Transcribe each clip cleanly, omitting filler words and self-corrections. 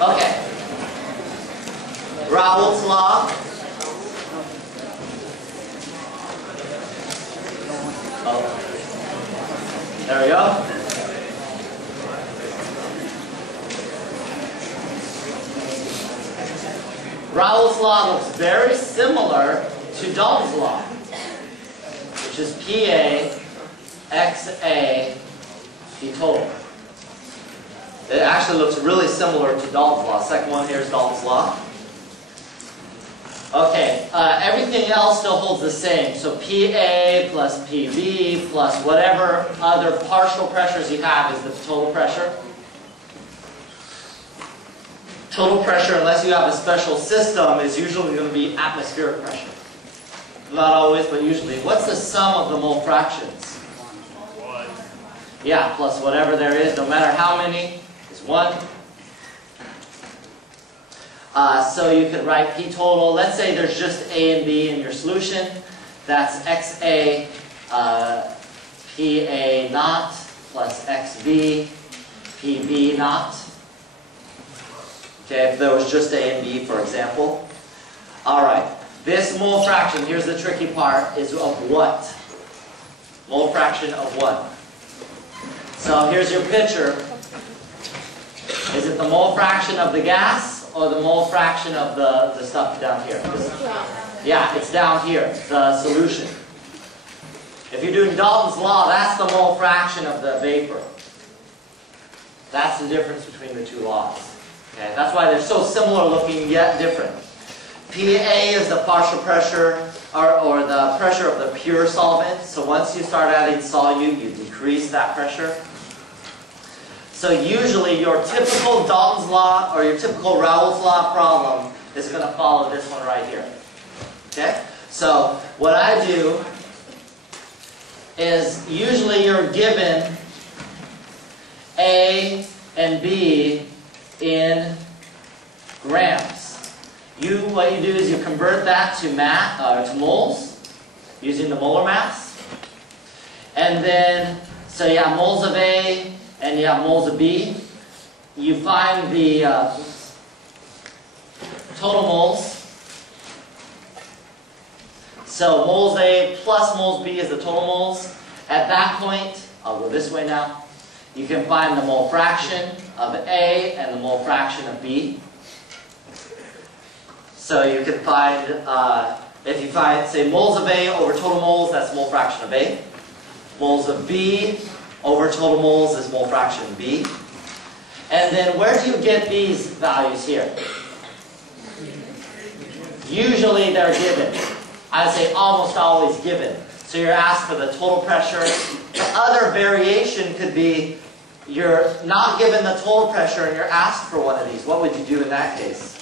Okay. Raoults Law. Oh. There we go. Raoults Law looks very similar to Dalton's Law, which is PA, XA, P total. It actually looks really similar to Dalton's Law. Second one here is Dalton's Law. Okay, everything else still holds the same. So PA plus PB plus whatever other partial pressures you have is the total pressure. Total pressure, unless you have a special system, is usually going to be atmospheric pressure. Not always, but usually. What's the sum of the mole fractions? 1. Yeah, plus whatever there is, no matter how many, is 1. So you could write P total. Let's say there's just A and B in your solution. That's XA PA naught plus XB PB naught. Okay, if there was just A and B, for example. All right, this mole fraction, here's the tricky part, is of what? Mole fraction of what? So here's your picture. Is it the mole fraction of the gas or the mole fraction of the stuff down here? Yeah, it's down here, the solution. If you're doing Dalton's Law, that's the mole fraction of the vapor. That's the difference between the two laws. Okay, that's why they're so similar looking yet different. PA is the partial pressure or the pressure of the pure solvent. So once you start adding solute, you decrease that pressure. So usually your typical Dalton's Law or your typical Raoult's Law problem is going to follow this one right here. Okay? So what I do is usually you're given A and B in grams. What you do is you convert that to moles using the molar mass. And then, so you have moles of A and you have moles of B. You find the total moles. So moles A plus moles B is the total moles. At that point, I'll go this way now. You can find the mole fraction of A and the mole fraction of B. So you can find, if you find, say, moles of A over total moles, that's mole fraction of A. Moles of B over total moles is mole fraction of B. And then where do you get these values here? Usually they're given. I would say almost always given. So you're asked for the total pressure. The other variation could be you're not given the total pressure and you're asked for one of these. What would you do in that case?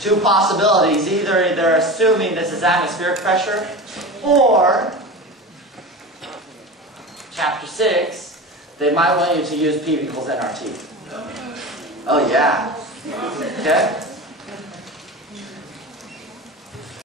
Two possibilities. Either they're assuming this is atmospheric pressure, or, chapter 6, they might want you to use P equals nRT. Oh yeah. Okay?